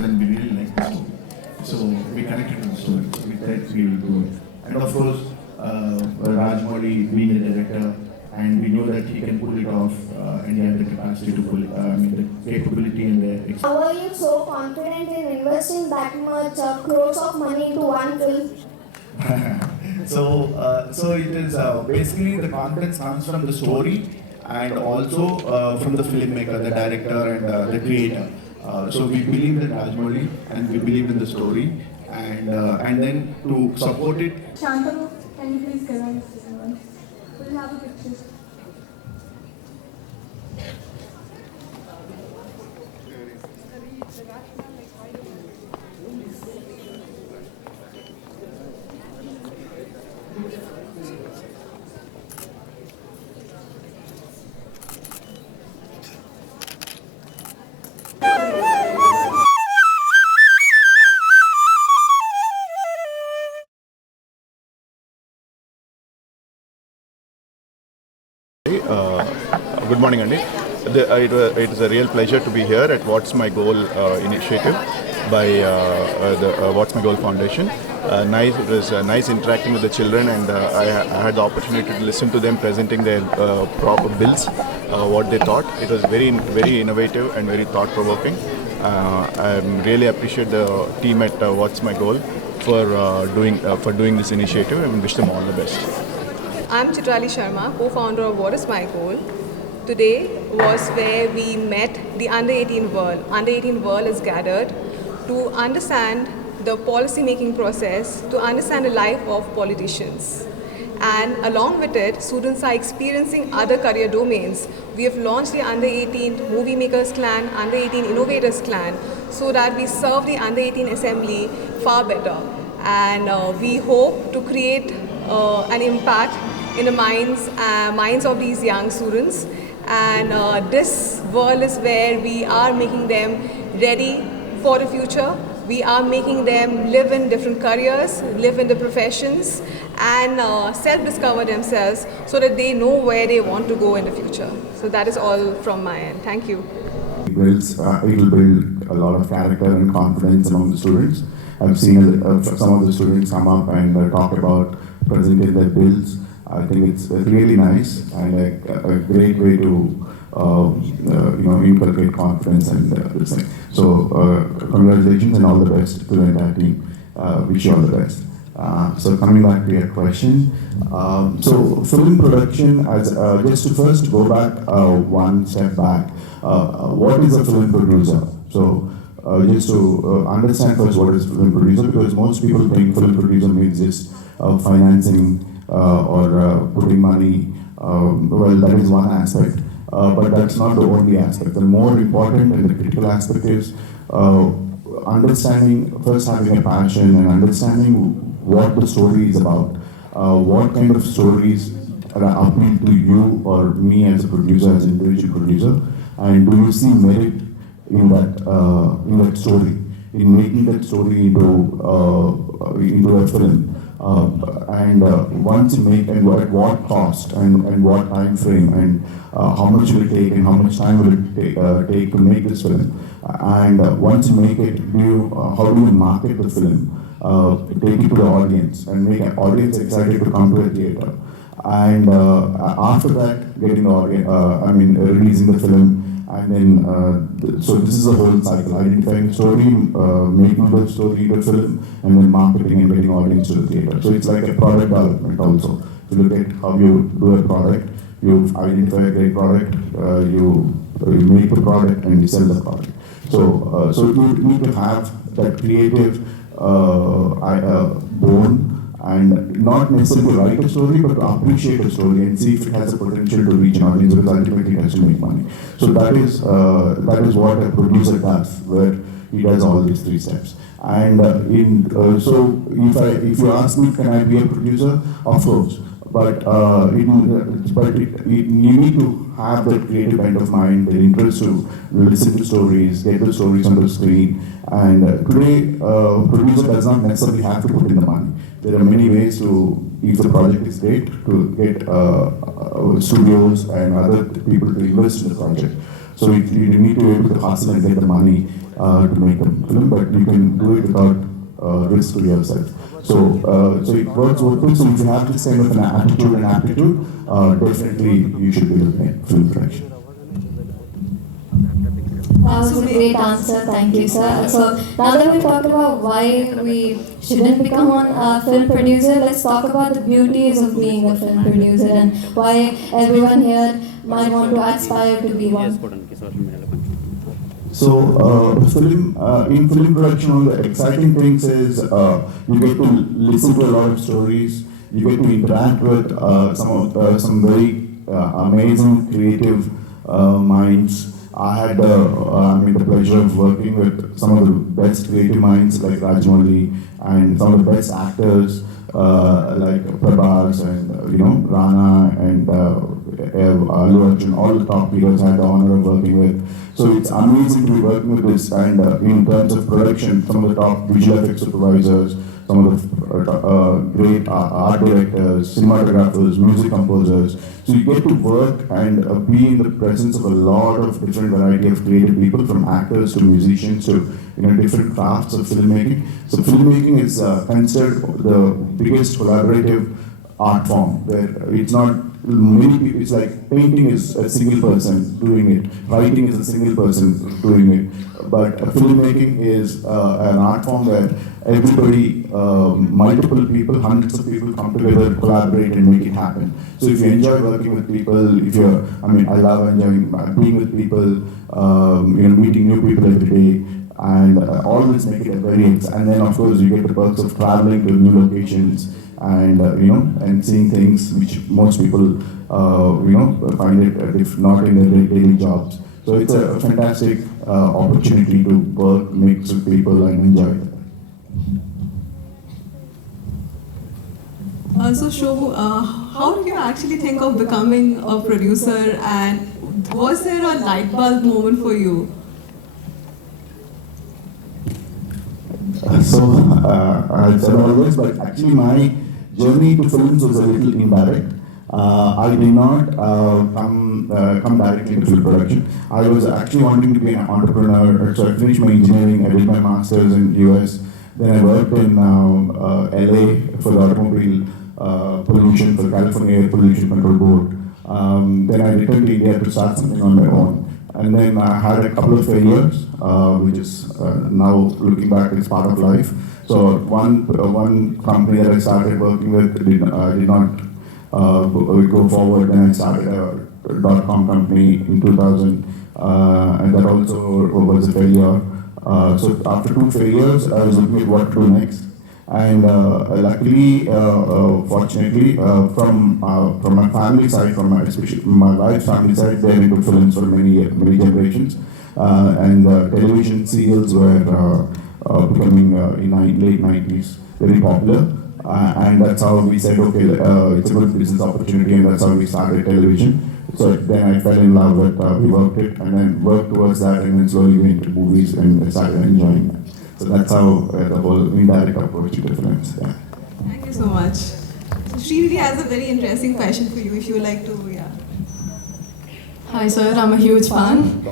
characters and we really liked the story. So we connected to the story. So we said we will do it. And of course, Rajmouli being the director, and we know that he can pull it off, and he has the capacity to pull it, the capability and the How are you so confident in investing that much crores of money into one film? So it is basically the confidence comes from the story and also from the filmmaker, the director, and the creator. So we believe in Rajmouli and we believe in the story, and then to support it. Shantanu, can you please get on? We'll have a picture. Good morning, Andy. It is a real pleasure to be here at What's My Goal initiative by the What's My Goal Foundation. It was nice interacting with the children, and I had the opportunity to listen to them presenting their proper bills, what they thought. It was very innovative and very thought-provoking. I really appreciate the team at What's My Goal for doing this initiative, and wish them all the best. I'm Chitrali Sharma, co-founder of What Is My Goal. Today was where we met the under-18 world. Under-18 world is gathered to understand the policy-making process, to understand the life of politicians. And along with it, students are experiencing other career domains. We have launched the Under-18 Movie Makers Clan, Under-18 Innovators Clan, so that we serve the Under-18 Assembly far better. And we hope to create an impact in the minds of these young students, and this world is where we are making them ready for the future. We are making them live in different careers, live in the professions, and self-discover themselves so that they know where they want to go in the future. So that is all from my end. Thank you. It will build a lot of character and confidence among the students. I've seen some of the students come up and talk about presenting their bills. I think it's really nice and a great way to inculcate confidence and this thing. So congratulations and all the best to the entire team. Wish you all the best. So coming back to your question, so film production, as just to first go back one step back, what is a film producer? So just to understand first what is a film producer, because most people think film producer means just financing or putting money. Well, that is one aspect, but that's not the only aspect. The more important and the critical aspect is understanding, first having a passion and understanding what the story is about, what kind of stories appeal to you or me as a producer, as an individual producer, and do you see merit in that story, in making that story into a film. Once you make, and at what cost and what time frame and how much will it take and how much time will it take to make this film, and once you make it, how do you market the film, take it to the audience and make an audience excited to come to a theater, and after that getting the audience, releasing the film. And then, so this is a whole cycle: identifying the story, making the story the film, and then marketing and getting audience to the theater. So it's like a product development also. If you look at how you do a product, you identify a great product, you make the product, and you sell the product. So you need to have that creative bone, and not necessarily write a story, but to appreciate a story and see if it has a potential to reach an audience, because ultimately it has to make money. So that is what a producer does, where he does all these three steps. And so if you ask me, can I be a producer? Of course. But you need to have that creative kind of mind, the interest to listen to stories, get the stories on the screen. And today, producer does not necessarily have to put in the money. There are many ways to, if the project is great, to get studios and other people to invest in the project. So you need to be able to hustle and get the money to make a film, but you can do it without risk to yourself. So it works both ways. So if you have this kind of an attitude and aptitude, definitely you should be looking at film production. That was a great answer, thank you, sir. So now that we talked about why we shouldn't become a film producer, let's talk about the beauties of being a film producer and why everyone here might want to aspire to be one. So, in film production, one of the exciting things is you get to listen to a lot of stories. You get to interact with some very amazing creative minds. I had the pleasure of working with some of the best creative minds like Rajmouli and some of the best actors like Prabhas and Rana and Allu Arjun. All the top heroes I had the honor of working with. So it's amazing to be working with this, and in terms of production, some of the top visual effects supervisors, some of the great art directors, cinematographers, music composers. So you get to work and be in the presence of a lot of different variety of creative people, from actors to musicians to different crafts of filmmaking. So filmmaking is considered the biggest collaborative art form, where it's not many people. It's like painting is a single person doing it, writing is a single person doing it, but filmmaking is an art form where everybody, multiple people, hundreds of people come together, collaborate and make it happen. So if you enjoy working with people, I love enjoying being with people, meeting new people every day, and all this make it a very, and then of course you get the perks of traveling to new locations and and seeing things which most people find it if not in their daily jobs. So it's a fantastic opportunity to work, mix with people and enjoy it. So Shobhu, how did you actually think of becoming a producer, and was there a light bulb moment for you? I said always, but actually my journey to films was a little indirect. I did not come directly into film production. I was actually wanting to be an entrepreneur, so I finished my engineering, I did my master's in US, then I worked in LA for the automobile pollution, for California Air Pollution Control Board. Then I returned to India to start something on my own. And then I had a couple of failures, which is now looking back, it's part of life. So one company that I started working with did not go forward. Then I started a .com company in 2000, and that also was a failure. So after 2 failures, I was looking at what to do next. And luckily, fortunately, from my family side, especially my wife's family side, they're into films for many generations, and television serials were becoming in late 90s very popular, and that's how we said, okay, it's a good business opportunity, and that's how we started television. So then I fell in love with we worked it, and then worked towards that, and then slowly went into movies and started enjoying that. So that's how the whole indirect approach to films. Yeah. Thank you so much. So Srividhi has a very interesting question for you, if you would like to, yeah. Hi sir, I'm a huge fan.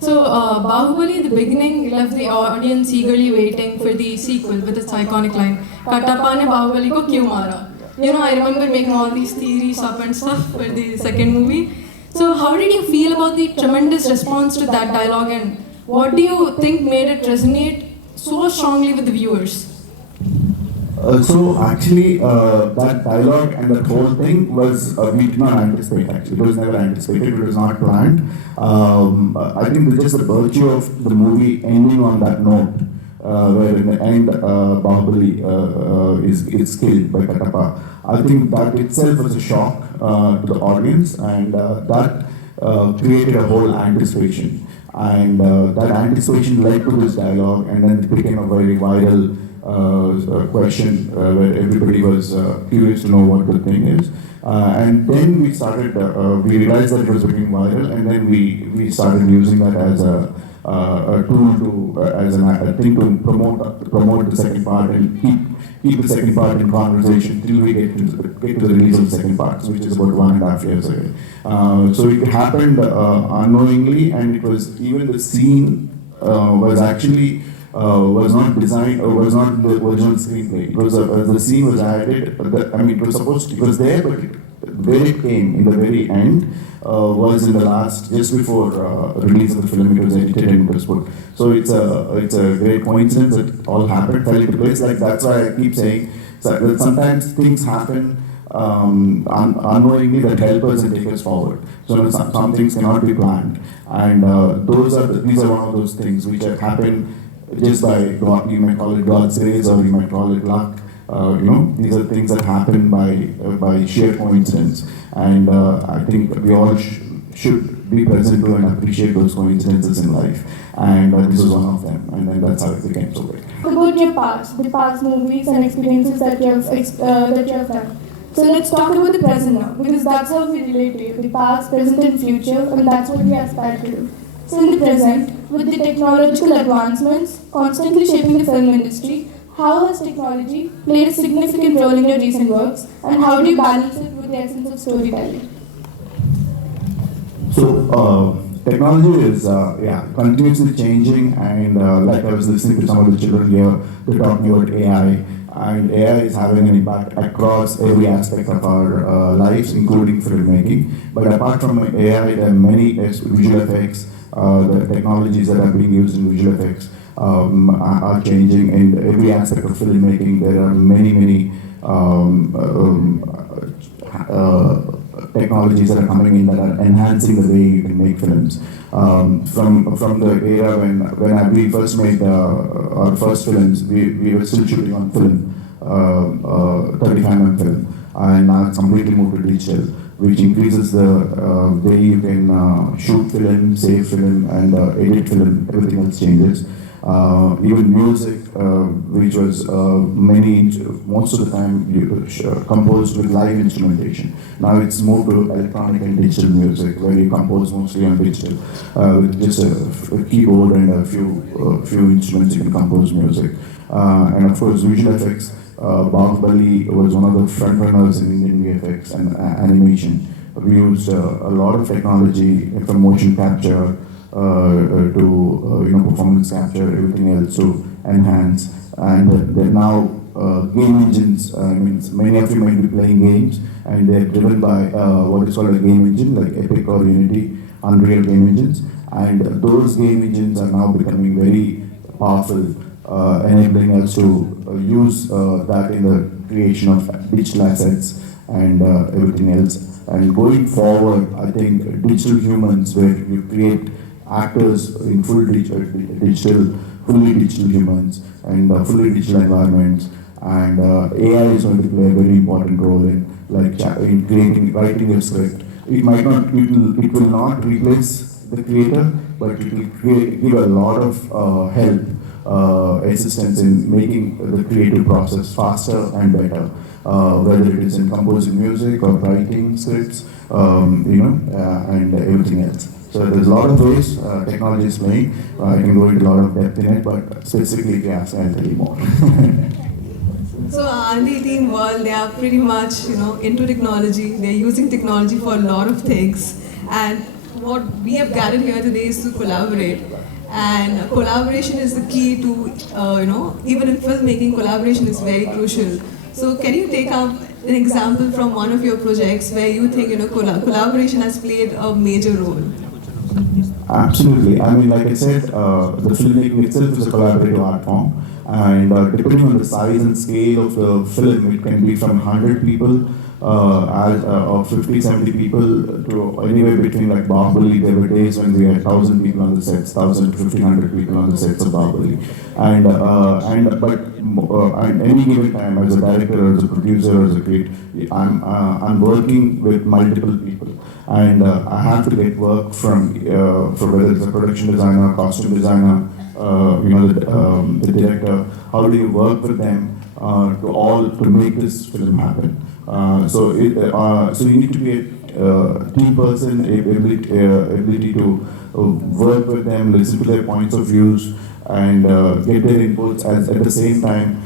So Bahubali, in the beginning, left the audience eagerly waiting for the sequel with its iconic line, "Kattappa ne Bahubali ko kyun mara?" I remember making all these theories up and stuff for the second movie. So how did you feel about the tremendous response to that dialogue, and what do you think made it resonate so strongly with the viewers? So actually, that dialogue and that whole thing was, we did not anticipate actually. It was never anticipated, it was not planned. I think it's just the virtue of the movie ending on that note, where in the end, Bahubali is killed by Kattappa. I think that itself was a shock to the audience, and that created a whole anticipation. And that anticipation led to this dialogue, and then it became a very viral question where everybody was curious to know what the thing is. And then we started, we realized that it was becoming viral, and then we started using that as a tool to, as a thing to promote the second part and keep the second part in conversation till we get to the release of the second part, which is about 1.5 years away. So it happened unknowingly, and it was even the scene was actually was not designed or was not the original screenplay. It was the scene was added. It was supposed to, it was there, but where it came in the very end was in the last, just before release of the film. It was edited and it was put. So it's a great coincidence that all happened, fell into place. Like that's why I keep saying that sometimes things happen unknowingly that help us and take us forward. So some things cannot be planned, and these are one of those things which have happened just by God. You might call it God's grace, or you might call it luck. These are things that happen by sheer coincidence, and I think we all should be present to and appreciate those coincidences in life, and this was one of them, and then that's how it became so big. About your past, the past movies and experiences that you have done. So let's talk about the present now, because that's how we relate to you, the past, present and future, and that's what we aspire to do. So in the present, with the technological advancements constantly shaping the film industry, how has technology played a significant role in your recent works, and how do you balance it with the essence of storytelling? So technology is continuously changing, and like I was listening to some of the children here, they're talking about AI, and AI is having an impact across every aspect of our lives, including filmmaking. But apart from AI, there are many visual effects. The technologies that are being used in visual effects are changing in every aspect of filmmaking. There are many technologies that are coming in that are enhancing the way you can make films. From the era when we first made our first films, we were still shooting on film, 35mm film, and now it's completely moved to digital, which increases the way you can shoot film, save film, and edit film. Everything else changes. Even music, which was most of the time composed with live instrumentation. Now it's moved to electronic and digital music, where you compose mostly on digital, with just a keyboard and a few instruments. You can compose music, and of course visual effects. Bahubali was one of the front runners in Indian VFX and animation. We used a lot of technology from motion capture to performance capture, everything else to enhance. And then now game engines. Many of you might be playing games, and they're driven by what is called a game engine, like Epic or Unity, Unreal game engines. And those game engines are now becoming very powerful, enabling us to use that in the creation of digital assets and everything else. And going forward, I think digital humans, where you create actors in fully digital humans and fully digital environments, and AI is going to play a very important role in writing a script. It will not replace the creator, but it will give a lot of help, assistance in making the creative process faster and better, whether it is in composing music or writing scripts, and everything else. So there's a lot of ways technology is playing. I can go into a lot of depth in it, but specifically if you ask, I'll tell you more. So under 18 world, they are pretty much into technology. They're using technology for a lot of things, and what we have gathered here today is to collaborate. And collaboration is the key to even in filmmaking, collaboration is very crucial. So can you take up an example from one of your projects where you think collaboration has played a major role? Absolutely. Like I said, the filmmaking itself is a collaborative art form, and depending on the size and scale of the film, it can be from 100 people or 50, 70 people to anywhere between, like Bahubali. There were days when we had 1,000 people on the sets, 1,000 to 1,500 people on the sets of Bahubali. And any given time, as a director, or as a producer, or as a creator, I'm working with multiple people, and I have to get work from for whether it's a production designer, costume designer, the director. How do you work with them to make this film happen? So you need to be a team person, ability to work with them, listen to their points of views, and get their inputs. At the same time,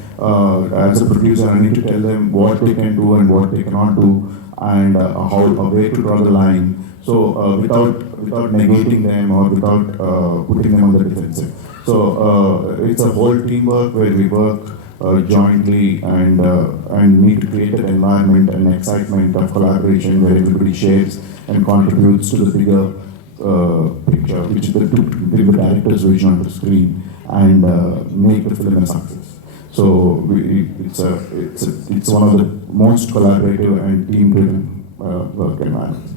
as a producer, I need to tell them what they can do and what they cannot do, and where to draw the line. So without negating them or without putting them on the defensive. So it's a whole teamwork where we work jointly and need to create an environment and excitement of collaboration where everybody shares and contributes to the bigger picture, which is bring the director's vision on the screen and make the film a success. So it's one of the most collaborative and team-driven work environments.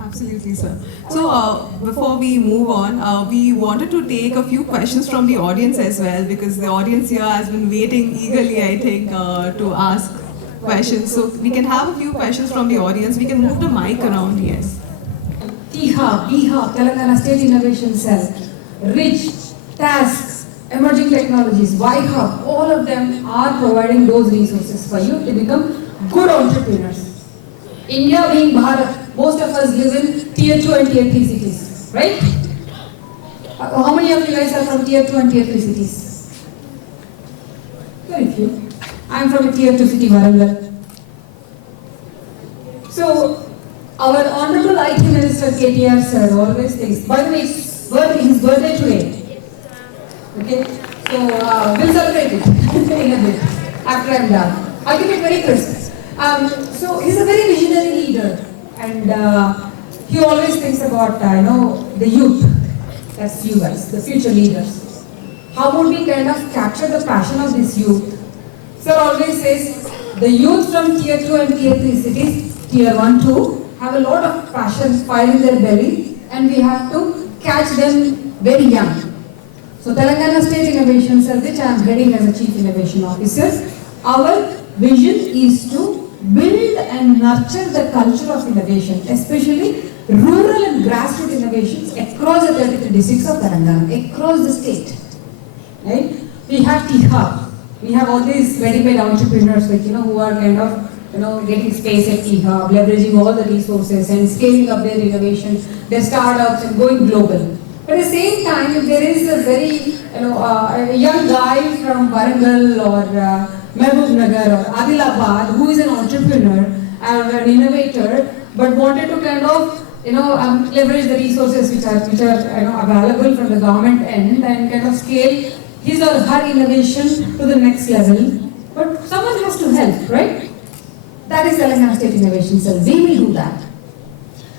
Absolutely, sir. So before we move on, we wanted to take a few questions from the audience as well, because the audience here has been waiting eagerly, I think, to ask questions. So we can have a few questions from the audience. We can move the mic around, yes. THUB, Telangana State Innovation Cell, RICH, tasks, emerging technologies, YHub, all of them are providing those resources for you to become good entrepreneurs. India being Bharat, most of us live in tier 2 and tier 3 cities, right? How many of you guys are from tier 2 and tier 3 cities? Very few. I am from a tier 2 city, Warangal. So, our Honorable IT Minister KTR sir always thinks, by the way, his birthday today. Okay? So, we'll celebrate it in a bit, after I'm done. I'll keep it very crisp. So, he's a very visionary leader, and he always thinks about, the youth. That's you guys, the future leaders. How would we kind of capture the passion of this youth? Sir always says, the youth from tier 2 and tier 3 cities, tier 1, 2, have a lot of passion, fire in their belly, and we have to catch them very young. So Telangana State Innovation Cell, which I am heading as a Chief Innovation Officer, our vision is to build and nurture the culture of innovation, especially rural and grassroots innovations across the 33 districts of Telangana, across the state. Right? We have THUB. We have all these ready-made entrepreneurs, like, who are kind of getting space at THUB, leveraging all the resources and scaling up their innovation, their startups and going global. But at the same time, if there is a very, a young guy from Warangal or Mehboob Nagar or Adilabad who is an entrepreneur or an innovator, but wanted to kind of, leverage the resources which are available from the government end and kind of scale his or her innovation to the next level. But someone has to help, right? That is Telangana State Innovation Cell. We will do that.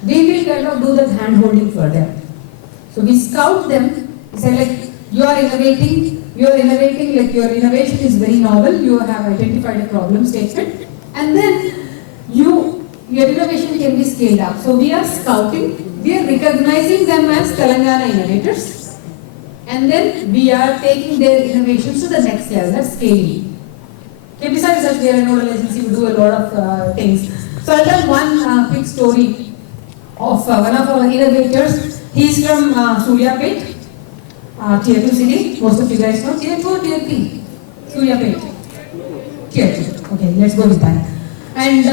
We will kind of do that hand-holding for them. So we scout them, say like, you are innovating, like your innovation is very novel, you have identified a problem statement, and then your innovation can be scaled up. So we are scouting, we are recognizing them as Telangana innovators, and then we are taking their innovations to the next level, that's scaling. Okay, besides that, we are a nodal agency, we do a lot of things. So I'll tell one quick story of one of our innovators. He is from Suryapet, tier 2 city. Most of you guys know tier 2 or tier 3? Suryapet. Tier 2. Okay, let's go with that. And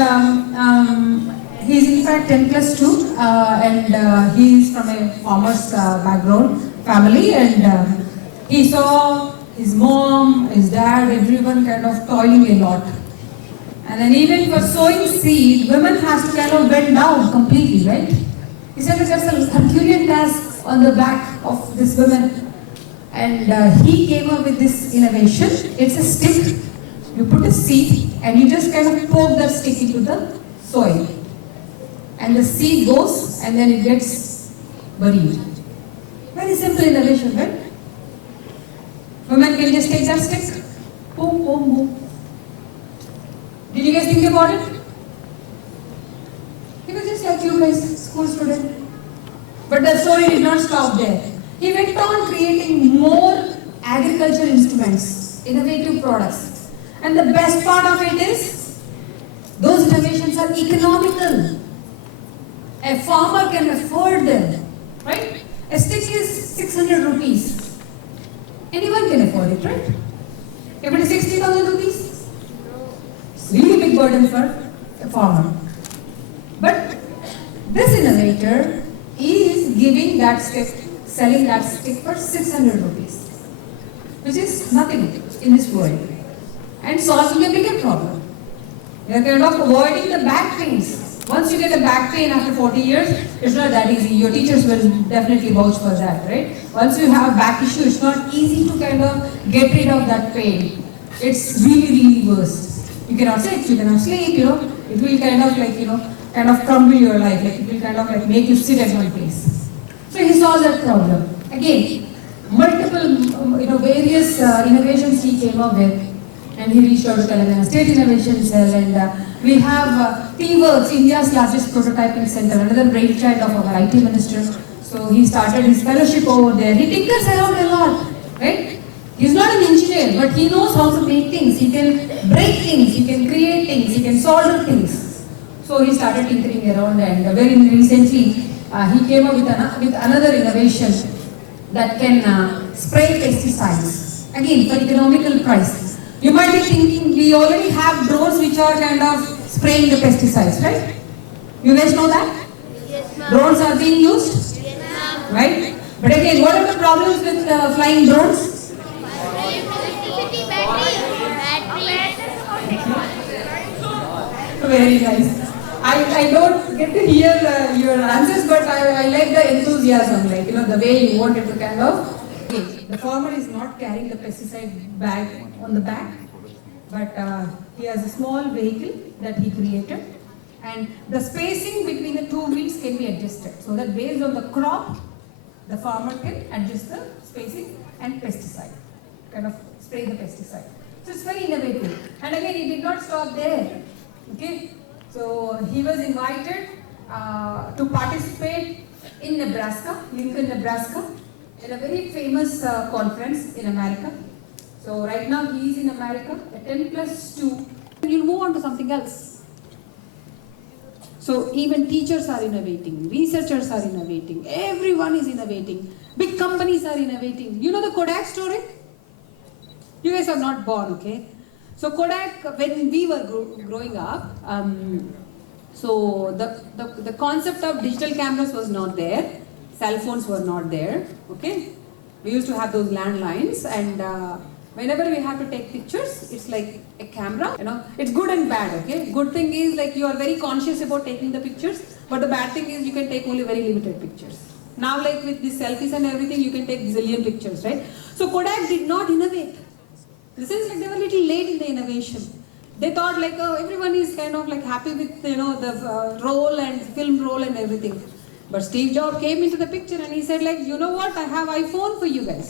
he is in fact 10+2, and he is from a farmer's background family, and he saw his mom, his dad, everyone kind of toiling a lot. And then even for sowing seed, women has to kind of bend down completely, right? He said there's a Herculean task on the back of this woman. And he came up with this innovation. It's a stick. You put a seed and you just kind of poke that stick into the soil. And the seed goes and then it gets buried. Very simple innovation, right? Women can just take that stick, boom, boom, boom. Did you guys think about it? He was just like you guys, school student. But the story did not stop there. He went on creating more agriculture instruments, innovative products. And the best part of it is, those innovations are economical. A farmer can afford them, right? A stick is 600 rupees. Anyone can afford it, right? If it is 60,000 rupees, it's really big burden for a farmer. But this innovator is giving that stick, selling that stick for 600 rupees, which is nothing in this world, and solving a bigger problem. We are kind of avoiding the back pains Once you get a back pain after 40 years, it's not that easy. Your teachers will definitely vouch for that, right? Once you have a back issue, it's not easy to kind of get rid of that pain. It's really, really worse. You cannot sit, you cannot sleep, it will kind of like, kind of crumble your life, like it will kind of like make you sit at one place. So he solved that problem. Again, multiple, various innovations he came up with, and he reached out to Telangana State Innovation Cell, and we have T-Works, India's largest prototyping center, another brainchild of our IT minister. So he started his fellowship over there. He tinkers around a lot, right? He's not an engineer, but he knows how to make things. He can break things, he can create things, he can solder things. So he started tinkering around, and very recently he came up with another innovation that can spray pesticides. Again, for economical price. You might be thinking we already have drones which are kind of spraying the pesticides, right? You guys know that? Yes, ma'am. Drones are being used? Yes, ma'am. Right? But again, what are the problems with flying drones? Electricity, battery. Very nice. I don't get to hear your answers, but I like the enthusiasm, like, the way you wanted to kind of. The farmer is not carrying the pesticide bag on the back, but he has a small vehicle that he created, and the spacing between the two wheels can be adjusted, so that based on the crop, the farmer can adjust the spacing and pesticide, kind of spray the pesticide. So it's very innovative. And again, he did not stop there. Okay, so he was invited to participate in Nebraska, Lincoln, Nebraska, in a very famous conference in America. So right now he is in America, a 10+2. You'll move on to something else. So even teachers are innovating, researchers are innovating, everyone is innovating, big companies are innovating. You know the Kodak story? You guys are not born, okay? So Kodak, when we were growing up, so the concept of digital cameras was not there. Cell phones were not there, okay? We used to have those landlines, and whenever we have to take pictures, it's like a camera, it's good and bad, okay? Good thing is like you are very conscious about taking the pictures, but the bad thing is you can take only very limited pictures. Now like with these selfies and everything, you can take zillion pictures, right? So Kodak did not innovate. This is like they were a little late in the innovation. They thought like, oh, everyone is kind of like happy with, the roll and film roll and everything. But Steve Jobs came into the picture and he said like, you know what, I have iPhone for you guys.